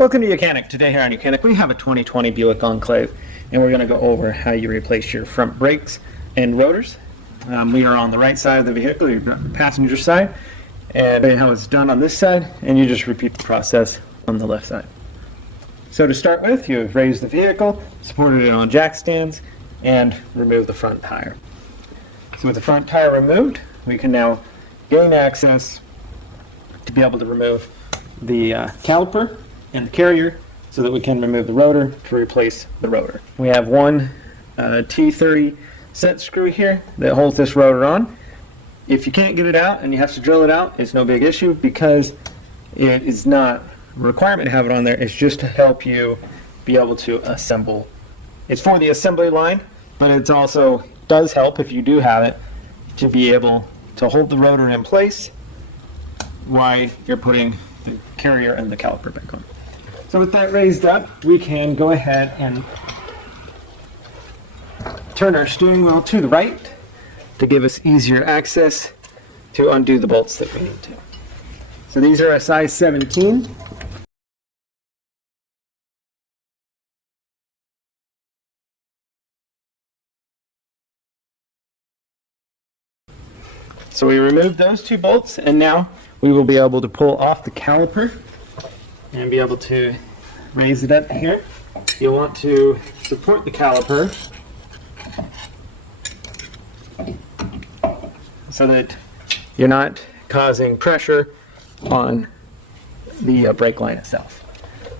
Welcome to YOUCANIC. Today here on YOUCANIC we have a 2020 Buick Enclave, and we're going to go over how you replace your front brakes and rotors. We are on the right side of the vehicle, your passenger side, and how it's done on this side, and you just repeat the process on the left side. So to start with, you have raised the vehicle, supported it on jack stands, and remove the front tire. So with the front tire removed, we can now gain access to be able to remove the caliper and the carrier so that we can remove the rotor to replace the rotor. We have one T30 set screw here that holds this rotor on. If you can't get it out and you have to drill it out, it's no big issue because it is not a requirement to have it on there. It's just to help you be able to assemble. It's for the assembly line, but it also does help if you do have it to be able to hold the rotor in place while you're putting the carrier and the caliper back on. So with that raised up, we can go ahead and turn our steering wheel to the right to give us easier access to undo the bolts that we need to. So these are a size 17. So we removed those two bolts, and now we will be able to pull off the caliper and be able to raise it up here. You'll want to support the caliper so that you're not causing pressure on the brake line itself.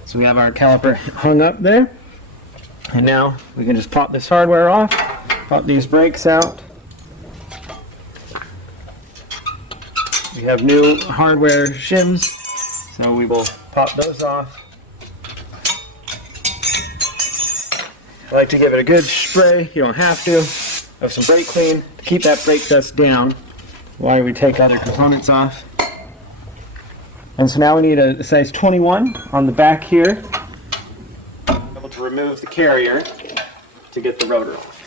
So we have our caliper hung up there, and now we can just pop this hardware off, pop these brakes out. We have new hardware shims, so we will pop those off. I like to give it a good spray. You don't have to. Of some brake clean to keep that brake dust down while we take other components off. And so now we need a size 21 on the back here. I'm able to remove the carrier to get the rotor off.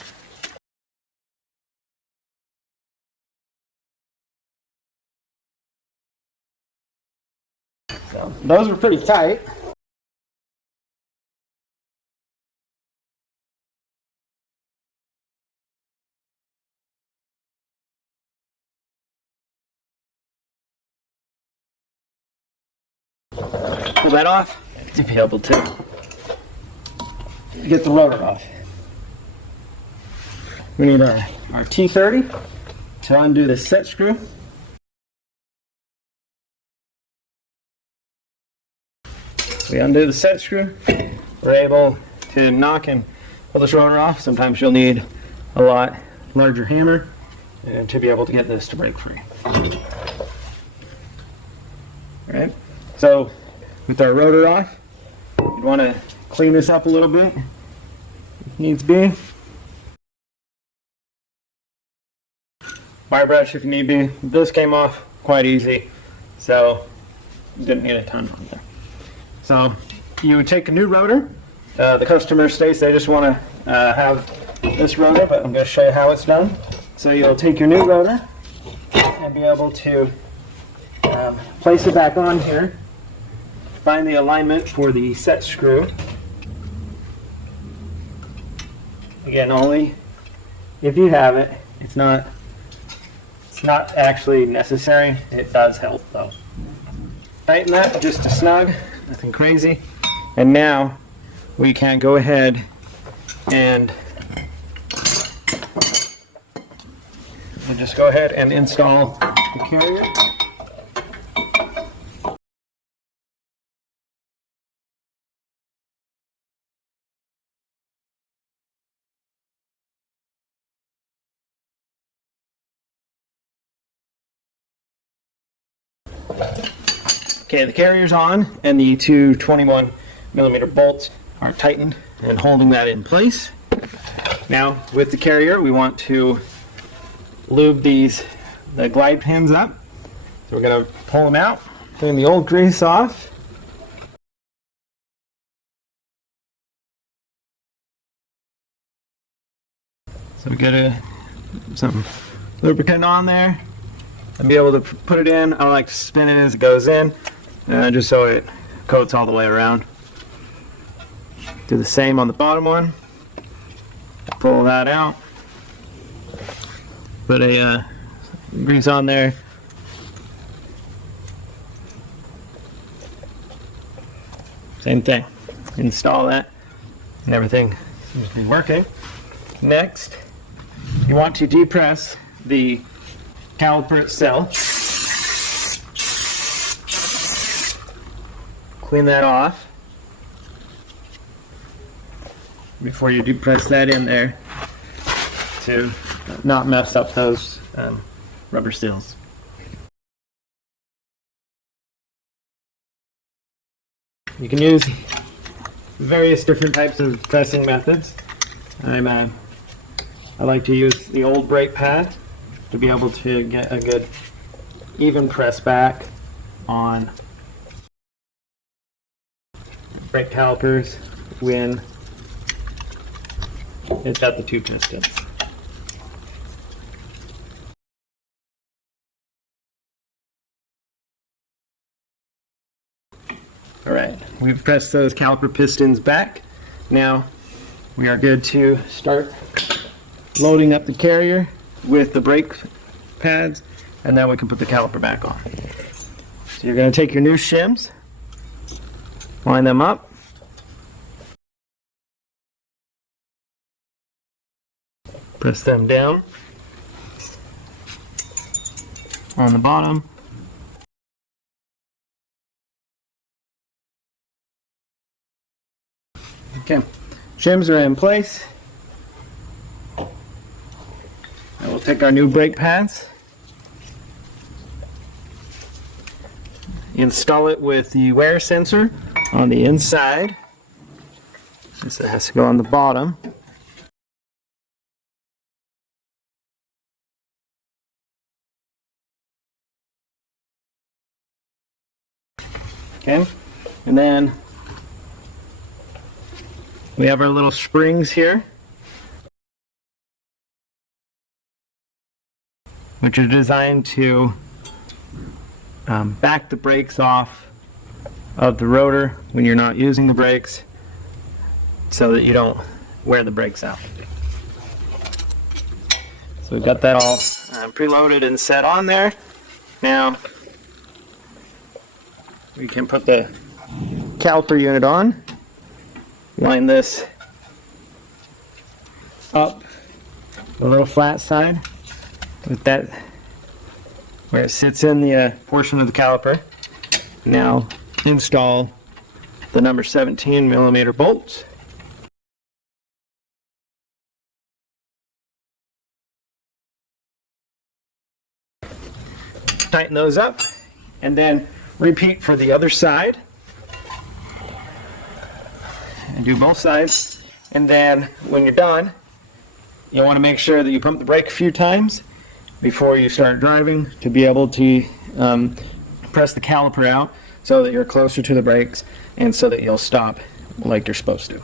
So those were pretty tight. Pull that off to be able to get the rotor off. We need our T30 to undo the set screw. We undo the set screw. We're able to knock and pull this rotor off. Sometimes you'll need a lot larger hammer to be able to get this to break free. Alright, so with our rotor off, you want to clean this up a little bit if needs be. Wire brush if need be. This came off quite easy, so didn't need a ton on there. So you would take a new rotor. The customer states they just want to have this rotor, but I'm going to show you how it's done. So you'll take your new rotor and be able to place it back on here. Find the alignment for the set screw. Again, only if you have it. It's not actually necessary. It does help though. Tighten that just to snug. Nothing crazy. And now we can go ahead and we'll just go ahead and install the carrier. Okay, the carrier's on and the two 21mm bolts are tightened and holding that in place. Now with the carrier we want to lube the glide pins up. So we're going to pull them out, clean the old grease off. So we get some lubricant on there and be able to put it in. I like to spin it as it goes in, just so it coats all the way around. Do the same on the bottom one. Pull that out. Put a grease on there. Same thing. Install that, and everything seems to be working. Next, you want to depress the caliper itself. Clean that off before you depress that in there to not mess up those rubber seals. You can use various different types of pressing methods. I like to use the old brake pad to be able to get a good even press back on brake calipers when it's got the two pistons. Alright, we've pressed those caliper pistons back. Now we are good to start loading up the carrier with the brake pads, and then we can put the caliper back on. So you're going to take your new shims, line them up, press them down on the bottom. Okay, shims are in place. Now we'll take our new brake pads, install it with the wear sensor on the inside. This has to go on the bottom. Okay, and then we have our little springs here, which are designed to back the brakes off of the rotor when you're not using the brakes, so that you don't wear the brakes out. So we've got that all preloaded and set on there. Now we can put the caliper unit on. Line this up the little flat side with that where it sits in the portion of the caliper. Now install the number 17 millimeter bolts. Tighten those up and then repeat for the other side. And do both sides, and then when you're done, you want to make sure that you pump the brake a few times before you start driving to be able to press the caliper out so that you're closer to the brakes and so that you'll stop like you're supposed to.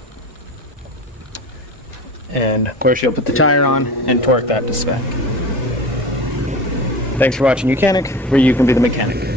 And of course you'll put the tire on and torque that to spec. Thanks for watching YOUCANIC, where you can be the mechanic.